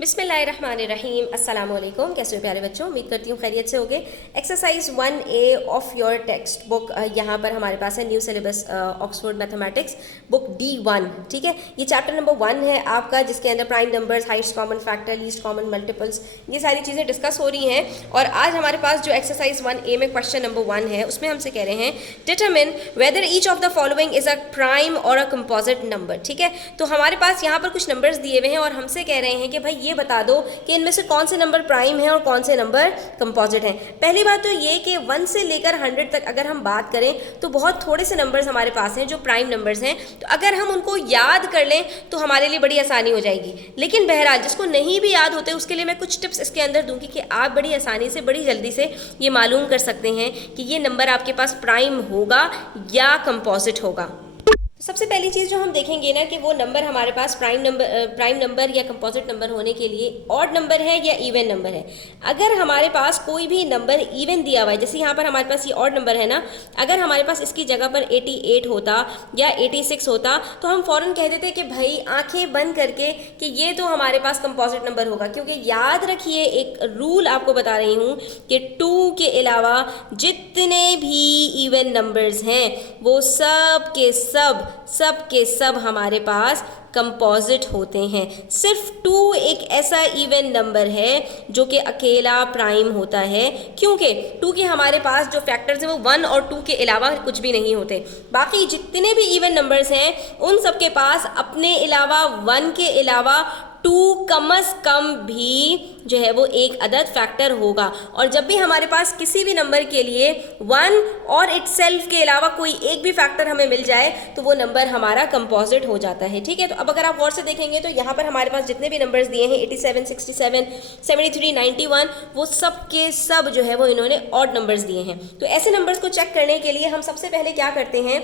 बिस्मिल्लाहिर्रहमानिर्रहीम अस्सलाम वालेकुम। कैसे हो प्यारे बच्चों, उम्मीद करती हूँ खैरियत से होगे। Exercise 1A of your text book यहाँ पर हमारे पास है new syllabus Oxford mathematics book D1। ठीक है, ये चैप्टर नंबर 1 है आपका, जिसके अंदर prime numbers, highest common factor, least common multiples, ये सारी चीज़ें डिस्कस हो रही हैं। और आज हमारे पास जो एक्सरसाइज 1A में क्वेश्चन नंबर 1 है, उसमें हमसे कह रहे हैं determine whether each of the following is a prime और अ कंपोजिट नंबर। ठीक है, तो हमारे पास यहाँ पर कुछ नंबर्स दिए हुए हैं और हमसे कह रहे हैं कि भाई ये बता दो कि इनमें से कौन से नंबर प्राइम है और कौन से नंबर कंपोजिट हैं। पहली बात तो ये कि 1 से लेकर 100 तक अगर हम बात करें तो बहुत थोड़े से नंबर्स हमारे पास हैं जो प्राइम नंबर्स हैं, तो अगर हम उनको याद कर लें तो हमारे लिए बड़ी आसानी हो जाएगी। लेकिन बहरहाल जिसको नहीं भी याद होते उसके लिए मैं कुछ टिप्स इसके अंदर दूंगी कि आप बड़ी आसानी से, बड़ी जल्दी से ये मालूम कर सकते हैं कि ये नंबर आपके पास प्राइम होगा या कंपोजिट होगा। सबसे पहली चीज़ जो हम देखेंगे ना कि वो नंबर हमारे पास प्राइम नंबर या कंपोजिट नंबर होने के लिए ऑड नंबर है या इवन नंबर है। अगर हमारे पास कोई भी नंबर इवन दिया हुआ है, जैसे यहाँ पर हमारे पास ये ऑड नंबर है ना, अगर हमारे पास इसकी जगह पर 88 होता या 86 होता तो हम फ़ौरन कह देते कि भाई आंखें बंद करके कि ये तो हमारे पास कंपोजिट नंबर होगा। क्योंकि याद रखिए, एक रूल आपको बता रही हूँ कि 2 के अलावा जितने भी इवन नंबर्स हैं वो सब के सब हमारे पास कंपोजिट होते हैं। सिर्फ 2 एक ऐसा इवन नंबर है जो कि अकेला प्राइम होता है, क्योंकि 2 के हमारे पास जो फैक्टर्स हैं वो 1 और 2 के अलावा कुछ भी नहीं होते। बाकी जितने भी इवन नंबर्स हैं उन सब के पास अपने अलावा 1 के अलावा 2 कम से कम भी जो है वो एक अदद फैक्टर होगा। और जब भी हमारे पास किसी भी नंबर के लिए 1 और इटसेल्फ के अलावा कोई एक भी फैक्टर हमें मिल जाए तो वो नंबर हमारा कंपोजिट हो जाता है। ठीक है, तो अब अगर आप गौर से देखेंगे तो यहाँ पर हमारे पास जितने भी नंबर्स दिए हैं 87, 67, 73, 91, वो सब के सब जो है वो इन्होंने ऑड नंबर्स दिए हैं। तो ऐसे नंबर्स को चेक करने के लिए हम सबसे पहले क्या करते हैं,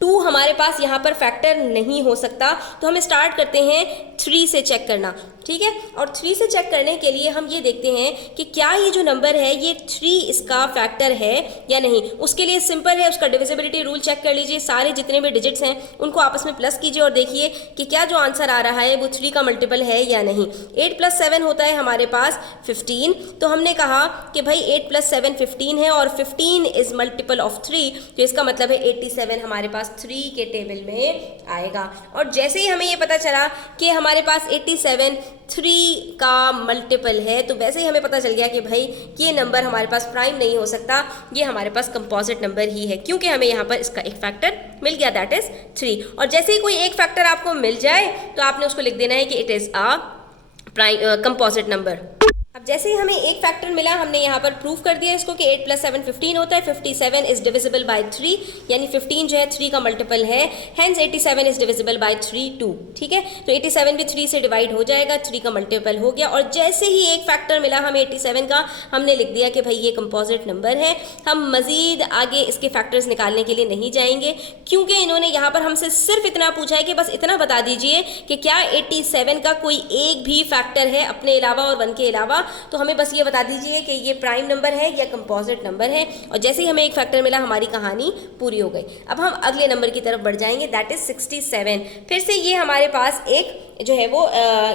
2 हमारे पास यहाँ पर फैक्टर नहीं हो सकता, तो हम स्टार्ट करते हैं 3 से चेक करना। ठीक है, और 3 से चेक करने के लिए हम ये देखते हैं कि क्या ये जो नंबर है ये 3 इसका फैक्टर है या नहीं। उसके लिए सिंपल है, उसका डिविजिबिलिटी रूल चेक कर लीजिए, सारे जितने भी डिजिट्स हैं उनको आपस में प्लस कीजिए और देखिए कि क्या जो आंसर आ रहा है वो 3 का मल्टीपल है या नहीं। 8 + 7 होता है हमारे पास 15, तो हमने कहा कि भाई 8 + 7 15 है और 15 इज मल्टीपल ऑफ 3, तो इसका मतलब है 87 हमारे पास 3 के टेबल में आएगा। और जैसे ही हमें ये पता चला कि हमारे पास 87 3 का मल्टीपल है, तो वैसे ही हमें पता चल गया कि भाई ये नंबर हमारे पास प्राइम नहीं हो सकता, ये हमारे पास कंपोजिट नंबर ही है, क्योंकि हमें यहाँ पर इसका एक फैक्टर मिल गया, दैट इज 3। और जैसे ही कोई एक फैक्टर आपको मिल जाए तो आपने उसको लिख देना है कि it is a composite number. अब जैसे ही हमें एक फैक्टर मिला, हमने यहाँ पर प्रूफ कर दिया इसको कि 8 + 7 15 होता है, 57 इज डिविजिबल बाय 3, यानी 15 जो है 3 का मल्टीपल है, हेंस 87 इज डिविजिबल बाय 3 2। ठीक है, तो 87 भी 3 से डिवाइड हो जाएगा, 3 का मल्टीपल हो गया। और जैसे ही एक फैक्टर मिला हमें 87 का, हमने लिख दिया कि भाई ये कंपोजिट नंबर है। हम मजीद आगे इसके फैक्टर्स निकालने के लिए नहीं जाएंगे, क्योंकि इन्होंने यहाँ पर हमसे सिर्फ इतना पूछा है कि बस इतना बता दीजिए कि क्या 87 का कोई एक भी फैक्टर है अपने अलावा और 1 के अलावा, तो हमें बस ये बता दीजिए कि ये प्राइम नंबर है या कंपोजिट नंबर है। और जैसे ही हमें एक फैक्टर मिला हमारी कहानी पूरी हो गई। अब हम अगले नंबर की तरफ बढ़ जाएंगे, दैट इज 67। फिर से ये हमारे पास एक जो है वो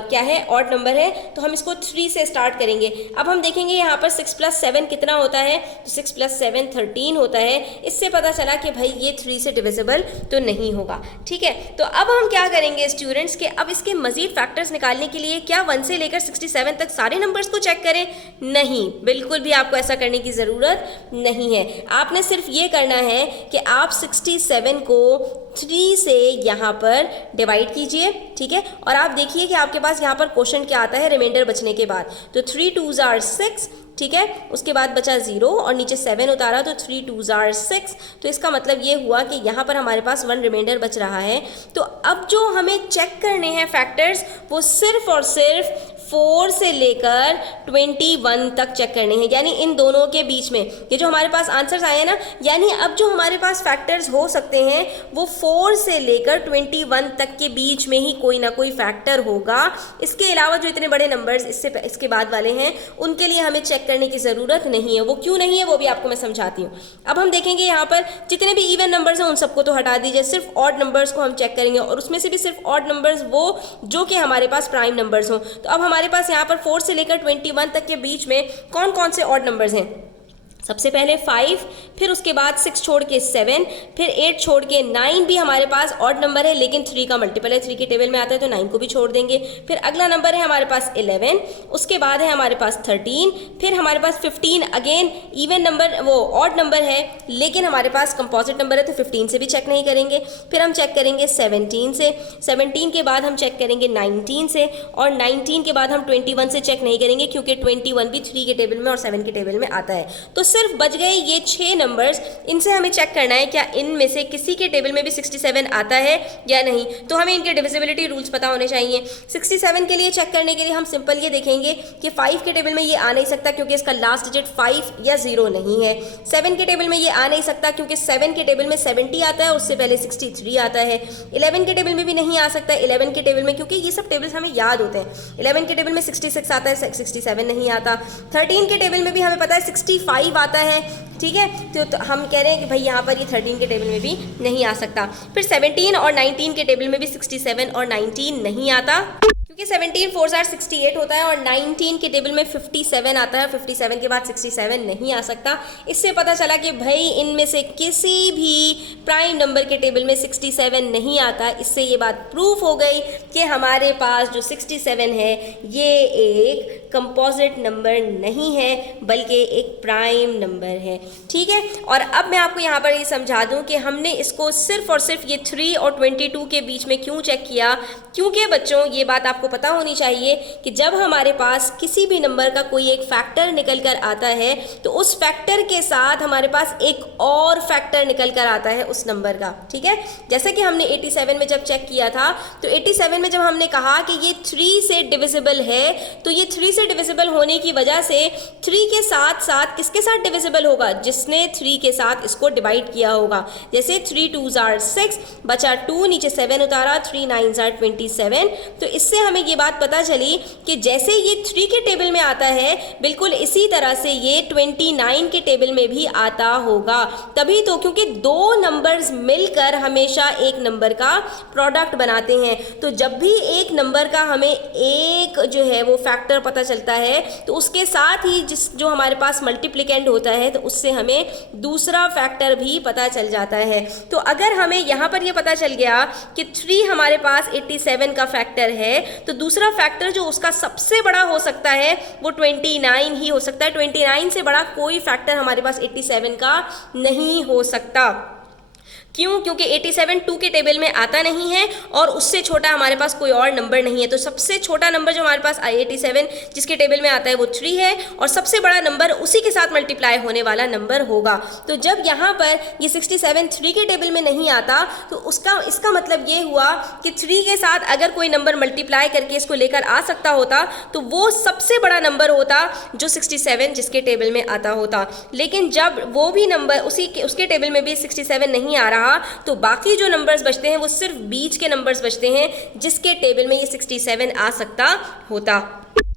क्या है, ऑड नंबर है, तो हम इसको 3 से स्टार्ट करेंगे। अब हम देखेंगे यहाँ पर 6 + 7 कितना होता है, तो 6 + 7 13 होता है। इससे पता चला कि भाई ये 3 से डिविजिबल तो नहीं होगा। ठीक है, तो अब हम क्या करेंगे स्टूडेंट्स के, अब इसके मजीद फैक्टर्स निकालने के लिए क्या 1 से लेकर 67 तक सारे नंबर्स को चेक करें? नहीं, बिल्कुल भी आपको ऐसा करने की ज़रूरत नहीं है। आपने सिर्फ ये करना है कि आप 67 को 3 से यहाँ पर डिवाइड कीजिए। ठीक है, और आप देखिए कि आपके पास यहाँ पर क्वेश्चन क्या आता है रिमाइंडर बचने के बाद, तो 3 2s are 6। ठीक है, उसके बाद बचा 0 और नीचे 7 उतारा, तो 3 2s are 6। तो इसका मतलब ये हुआ कि यहाँ पर हमारे पास 1 रिमाइंडर बच रहा है। तो अब जो हमें चेक करने हैं फैक्टर्स, वो सिर्फ और सिर्फ 4 से लेकर 21 तक चेक करने हैं, यानी इन दोनों के बीच में ये जो हमारे पास आंसर्स आए हैं ना, यानी अब जो हमारे पास फैक्टर्स हो सकते हैं वो 4 से लेकर 21 तक के बीच में ही कोई ना कोई फैक्टर होगा। इसके अलावा जो इतने बड़े नंबर्स इसके बाद वाले हैं उनके लिए हमें चेक करने की ज़रूरत नहीं है। वो क्यों नहीं है वो भी आपको मैं समझाती हूँ। अब हम देखेंगे यहाँ पर जितने भी इवन नंबर्स हैं उन सबको तो हटा दीजिए, सिर्फ ऑड नंबर्स को हम चेक करेंगे और उसमें से भी सिर्फ ऑड नंबर्स वो जो कि हमारे पास प्राइम नंबर्स हों। तो अब हमारे पास यहाँ पर 4 से लेकर 21 तक के बीच में कौन कौन से ऑड नंबर्स हैं? सबसे पहले 5, फिर उसके बाद 6 छोड़ के 7, फिर 8 छोड़ के 9 भी हमारे पास ऑड नंबर है लेकिन 3 का मल्टीपल है, 3 के टेबल में आता है तो 9 को भी छोड़ देंगे। फिर अगला नंबर है हमारे पास 11, उसके बाद है हमारे पास 13, फिर हमारे पास 15 अगेन इवन नंबर वो ऑड नंबर है लेकिन हमारे पास कंपोजिट नंबर है तो 15 से भी चेक नहीं करेंगे। फिर हम चेक करेंगे 17 से, 17 के बाद हम चेक करेंगे 19 से और 19 के बाद हम 21 से चेक नहीं करेंगे क्योंकि 21 भी 3 के टेबल में और 7 के टेबल में आता है। तो सिर्फ बच गए ये 6 नंबर्स, इनसे हमें चेक करना है क्या इनमें से किसी के टेबल में भी 67 आता है या नहीं। तो हमें इनके डिविजिबिलिटी रूल्स पता होने चाहिए। 67 के लिए चेक करने के लिए हम सिंपल ये देखेंगे कि 5 के टेबल में ये आ नहीं सकता क्योंकि इसका लास्ट डिजिट 5 या 0 नहीं है। 7 के टेबल में ये आ नहीं सकता क्योंकि 7 के टेबल में 70 आता है, उससे पहले 63 आता है। 11 के टेबल में भी नहीं आ सकता 11 के टेबल में, क्योंकि ये सब टेबल्स हमें याद होते हैं। 11 के टेबल में 66 आता है, 67 नहीं आता। 13 के टेबल में भी हमें पता है 65 आता है, ठीक है। तो हम कह रहे हैं कि भाई यहाँ पर ये 13 के टेबल में भी नहीं आ सकता। फिर 17 और 19 के टेबल में भी 67 और 19 नहीं आता क्योंकि 17 4 * 68 होता है और 19 के टेबल में 57 आता है, 57 के बाद 67 नहीं आ सकता। इससे पता चला कि भाई इनमें से किसी भी प्राइम नंबर के टेबल में 67 नहीं आता। इससे ये बात प्रूफ हो गई कि हमारे पास जो 67 है ये एक कंपोजिट नंबर नहीं है बल्कि एक प्राइम नंबर है, ठीक है। और अब मैं आपको यहाँ पर ये समझा दूँ कि हमने इसको सिर्फ और सिर्फ ये 3 और 22 के बीच में क्यों चेक किया, क्योंकि बच्चों ये बात आपको पता होनी चाहिए कि जब हमारे पास किसी भी नंबर का कोई एक फैक्टर निकल कर आता है तो उस फैक्टर के साथ हमारे पास एक और फैक्टर निकल कर आता है उस नंबर का, ठीक है। जैसे कि हमने 87 में जब चेक किया था तो 87 में जब हमने कहा कि ये 3 से डिविजिबल है तो ये 3 से डिविजिबल होने की वजह से 3 के साथ साथ किसके साथ डिविजिबल होगा? जिसने 3 के साथ इसको डिवाइड किया होगा। जैसे 3 2s are 6, बचा 2, नीचे 7 उतारा, 3 9s are 27। तो इससे हमें ये बात पता चली कि जैसे ये 3 के टेबल में आता है बिल्कुल इसी तरह से ये 29 के टेबल में भी आता होगा। तभी तो, क्योंकि दो नंबर्स मिलकर हमेशा एक नंबर का प्रोडक्ट बनाते हैं। तो जब भी एक नंबर का हमें एक जो है वो फैक्टर पता चलता है तो उसके साथ ही जो हमारे पास मल्टीप्लिकेंड होता है तो उससे हमें दूसरा फैक्टर भी पता चल जाता है। तो अगर हमें यहाँ पर ये पता चल गया कि 3 हमारे पास 87 का फैक्टर है तो दूसरा फैक्टर जो उसका सबसे बड़ा हो सकता है वो 29 ही हो सकता है। 29 से बड़ा कोई फैक्टर हमारे पास 87 का नहीं हो सकता। क्यों? क्योंकि 87 2 के टेबल में आता नहीं है और उससे छोटा हमारे पास कोई और नंबर नहीं है। तो सबसे छोटा नंबर जो हमारे पास 87 जिसके टेबल में आता है वो 3 है और सबसे बड़ा नंबर उसी के साथ मल्टीप्लाई होने वाला नंबर होगा। तो जब यहाँ पर ये 67 3 के टेबल में नहीं आता तो इसका मतलब ये हुआ कि 3 के साथ अगर कोई नंबर मल्टीप्लाई करके इसको लेकर आ सकता होता तो वो सबसे बड़ा नंबर होता जो 67 जिसके टेबल में आता होता। लेकिन जब वो भी नंबर उसके टेबल में भी 67 नहीं आ रहा तो बाकी जो नंबर्स बचते हैं वो सिर्फ बीच के नंबर्स बचते हैं जिसके टेबल में ये 67 आ सकता होता।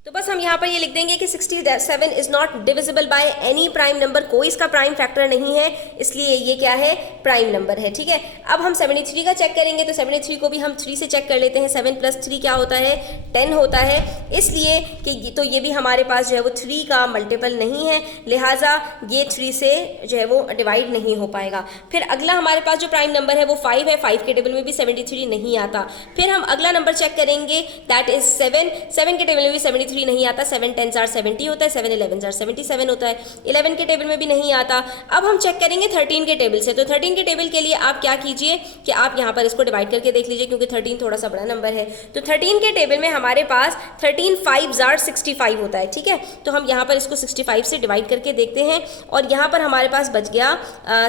तो बस हम यहाँ पर ये लिख देंगे कि 67 is not divisible by any prime number, कोई इसका प्राइम फैक्टर नहीं है, इसलिए ये क्या है? प्राइम नंबर है, ठीक है। अब हम 73 का चेक करेंगे तो 73 को भी हम 3 से चेक कर लेते हैं। 7 + 3 क्या होता है? 10 होता है, इसलिए कि तो ये भी हमारे पास जो है वो 3 का मल्टीपल नहीं है, लिहाजा ये 3 से जो है वो डिवाइड नहीं हो पाएगा। फिर अगला हमारे पास जो प्राइम नंबर है वो 5 है, 5 के टेबल में भी 73 नहीं आता। फिर हम अगला नंबर चेक करेंगे दैट इज 7, 7 के टेबल में भी 73 नहीं आता। 7 10s are 70 होता है, 7 11s are 77 होता है, 11 के टेबल में भी नहीं आता। अब हम चेक करेंगे 13 के टेबल से। तो 13 के टेबल के लिए आप क्या कीजिए कि आप यहाँ पर इसको डिवाइड करके देख लीजिए क्योंकि 13 थोड़ा सा बड़ा नंबर है। तो 13 के टेबल में हमारे पास 13 5s are 65 होता है, ठीक है। तो हम यहाँ पर इसको 65 से डिवाइड करके देखते हैं और यहाँ पर हमारे पास बच गया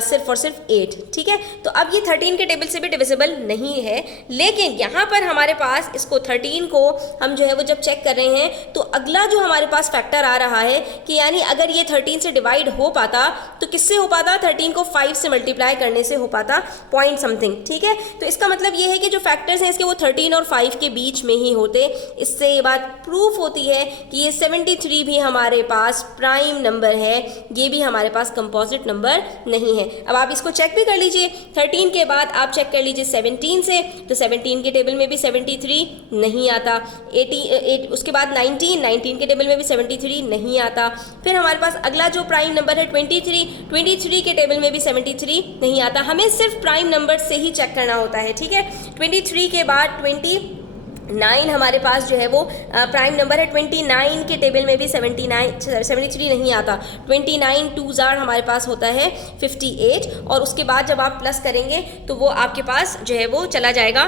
सिर्फ और सिर्फ 8, ठीक है। तो अब ये 13 के टेबल से भी डिविजिबल नहीं है, लेकिन यहाँ पर हमारे पास इसको 13 को हम जो है वो जब चेक कर रहे हैं तो अगला जो हमारे पास फैक्टर आ रहा है कि यानी अगर ये 13 से डिवाइड हो पाता तो किससे हो पाता, 13 को 5 से मल्टीप्लाई करने से हो पाता, पॉइंट समथिंग, ठीक है। तो इसका मतलब ये है कि जो फैक्टर्स हैं इसके वो 13 और 5 के बीच में ही होते। इससे ये बात प्रूफ होती है कि ये 73 भी हमारे पास प्राइम नंबर है, ये भी हमारे पास कंपोजिट नंबर नहीं है। अब आप इसको चेक भी कर लीजिए, 13 के बाद आप चेक कर लीजिए 17 से, तो 17 के टेबल में भी 73 नहीं आता। 18 उसके बाद 19 के टेबल में भी 73 नहीं आता। फिर हमारे पास अगला जो प्राइम नंबर है 23 के टेबल में भी 73 नहीं आता। हमें सिर्फ प्राइम नंबर से ही चेक करना होता है, ठीक है। 23 के बाद 29 हमारे पास जो है वो प्राइम नंबर है। 29 के टेबल में भी 73 नहीं आता। 29 2 जार हमारे पास होता है 58, और उसके बाद जब आप प्लस करेंगे तो वो आपके पास जो है वो चला जाएगा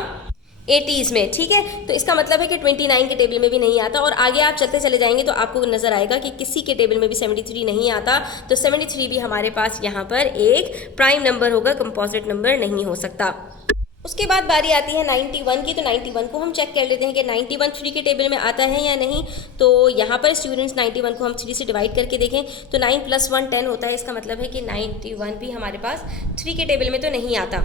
80s में, ठीक है। तो इसका मतलब है कि 29 के टेबल में भी नहीं आता, और आगे आप चलते चले जाएंगे तो आपको नज़र आएगा कि किसी के टेबल में भी 73 नहीं आता। तो 73 भी हमारे पास यहाँ पर एक प्राइम नंबर होगा, कंपोजिट नंबर नहीं हो सकता। उसके बाद बारी आती है 91 की। तो 91 को हम चेक कर लेते हैं कि 91 3 के टेबल में आता है या नहीं। तो यहाँ पर स्टूडेंट्स 91 को हम 3 से डिवाइड करके देखें तो 9 + 1 10 होता है। इसका मतलब है कि 91 भी हमारे पास 3 के टेबल में तो नहीं आता।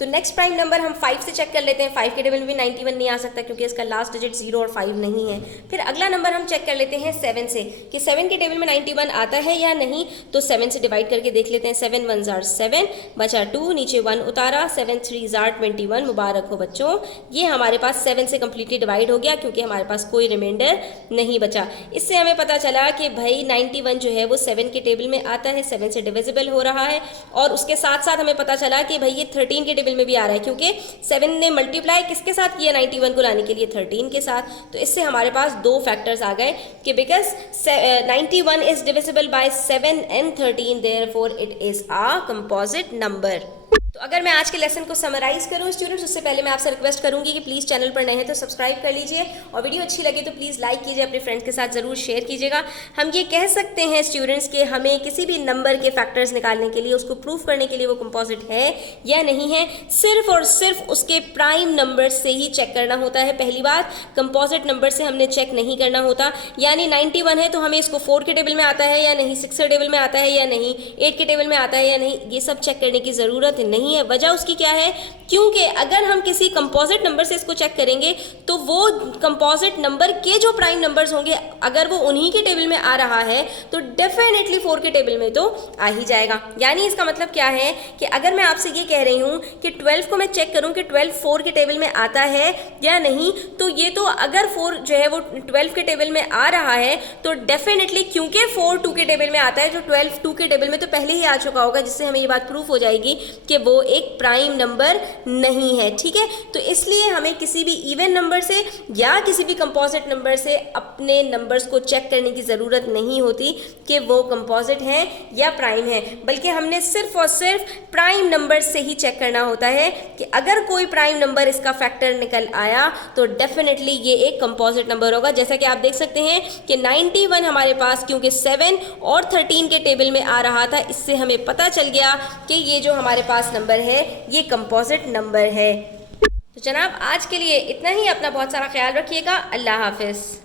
तो नेक्स्ट प्राइम नंबर हम 5 से चेक कर लेते हैं। 5 के टेबल में भी 91 नहीं आ सकता क्योंकि इसका लास्ट डिजिट 0 और 5 नहीं है। फिर अगला नंबर हम चेक कर लेते हैं 7 से कि 7 के टेबल में 91 आता है या नहीं। तो 7 से डिवाइड करके देख लेते हैं। 7 1 जार 7, बचा 2, नीचे 1 उतारा, 7 3 जार 21। मुबारक हो बच्चों, ये हमारे पास 7 से कम्प्लीटली डिवाइड हो गया क्योंकि हमारे पास कोई रिमाइंडर नहीं बचा। इससे हमें पता चला कि भाई 91 जो है वो 7 के टेबल में आता है, 7 से डिविजिबल हो रहा है। और उसके साथ साथ हमें पता चला कि भाई ये 13 के टेबल में भी आ रहा है क्योंकि 7 ने मल्टीप्लाई किसके साथ किया 91 को लाने के लिए, 13 के साथ। तो इससे हमारे पास दो फैक्टर्स आ गए कि because 91 is divisible by 7 and 13, therefore it is a composite number. तो अगर मैं आज के लेसन को समराइज करूं स्टूडेंट्स, उससे पहले मैं आपसे रिक्वेस्ट करूंगी कि प्लीज़ चैनल पर नए हैं तो सब्सक्राइब कर लीजिए, और वीडियो अच्छी लगे तो प्लीज़ लाइक कीजिए, अपने फ्रेंड्स के साथ ज़रूर शेयर कीजिएगा। हम ये कह सकते हैं स्टूडेंट्स कि हमें किसी भी नंबर के फैक्टर्स निकालने के लिए, उसको प्रूफ करने के लिए वो कंपोजिट है या नहीं है, सिर्फ और सिर्फ उसके प्राइम नंबर से ही चेक करना होता है। पहली बात, कंपोजिट नंबर से हमने चेक नहीं करना होता। यानी 91 है तो हमें इसको 4 के टेबल में आता है या नहीं, 6 के टेबल में आता है या नहीं, 8 के टेबल में आता है या नहीं, ये सब चेक करने की ज़रूरत नहीं है। वजह उसकी क्या है, क्योंकि अगर हम किसी कंपोजिट नंबर से इसको चेक करेंगे तो वो कंपोजिट नंबर के जो प्राइम नंबर्स होंगे अगर वो उन्हीं के टेबल में आ रहा है तो डेफिनेटली 4 के टेबल में तो आ ही जाएगा। यानी इसका मतलब क्या है कि अगर मैं आपसे ये कह रही हूँ कि 12 को मैं चेक करूँ कि 12 4 के टेबल में आता है या नहीं, तो ये तो अगर 4 जो है वो 12 के टेबल में आ रहा है तो डेफिनेटली, क्योंकि 4 2 के टेबल में आता है, जो 12 2 के टेबल में तो पहले ही आ चुका होगा, जिससे हमें ये बात प्रूफ हो जाएगी कि वो एक प्राइम नंबर नहीं है। ठीक है, तो इसलिए हमें किसी भी इवन नंबर से या किसी भी कंपोजिट नंबर से अपने नंबर्स को चेक करने की ज़रूरत नहीं होती कि वो कंपोजिट हैं या प्राइम है, बल्कि हमने सिर्फ और सिर्फ प्राइम नंबर से ही चेक करना होता है कि अगर कोई प्राइम नंबर इसका फैक्टर निकल आया तो डेफिनेटली ये एक कंपोजिट नंबर होगा। जैसा कि आप देख सकते हैं कि 91 हमारे पास क्योंकि 7 और 13 के टेबल में आ रहा था, इससे हमें पता चल गया कि ये जो हमारे पास नंबर है ये कंपोजिट नंबर है। तो जनाब आज के लिए इतना ही। अपना बहुत सारा ख्याल रखिएगा। अल्लाह हाफिज़।